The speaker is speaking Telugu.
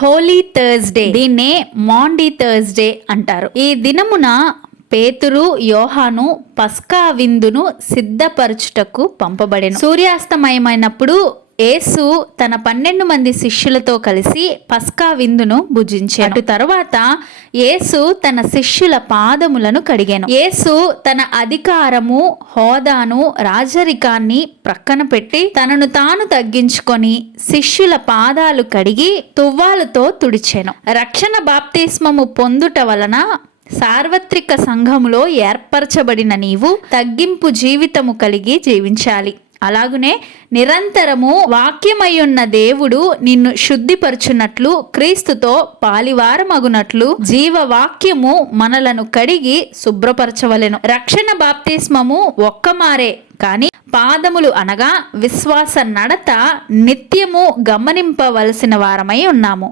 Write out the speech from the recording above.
హోలీ థర్స్డే, దీన్నే మాండీ థర్స్డే అంటారు. ఈ దినమున పేతురు, యోహాను పస్కా విందును సిద్ధపరచుటకు పంపబడెను. సూర్యాస్తమయమైనప్పుడు యేసు తన 12 మంది శిష్యులతో కలిసి పస్కా విందును భుజించాడు. అటు తరువాత యేసు తన శిష్యుల పాదములను కడిగాను. యేసు తన అధికారము, హోదాను, రాజరికాన్ని ప్రక్కన పెట్టి తనను తాను తగ్గించుకొని శిష్యుల పాదాలు కడిగి తువ్వాలుతో తుడిచెను. రక్షణ బాప్తిస్మము పొందుట వలన సార్వత్రిక సంఘములో ఏర్పరచబడిన నీవు తగ్గింపు జీవితము కలిగి జీవించాలి. అలాగునే నిరంతరము వాక్యమయ్యున్న దేవుడు నిన్ను శుద్ధిపరచునట్లు, క్రీస్తుతో పాలివారమగునట్లు జీవవాక్యము మనలను కడిగి శుభ్రపరచవలెను. రక్షణ బాప్తిస్మము ఒక్కమారే కానీ పాదములు అనగా విశ్వాస నడత నిత్యము గమనింపవలసిన వారమై ఉన్నాము.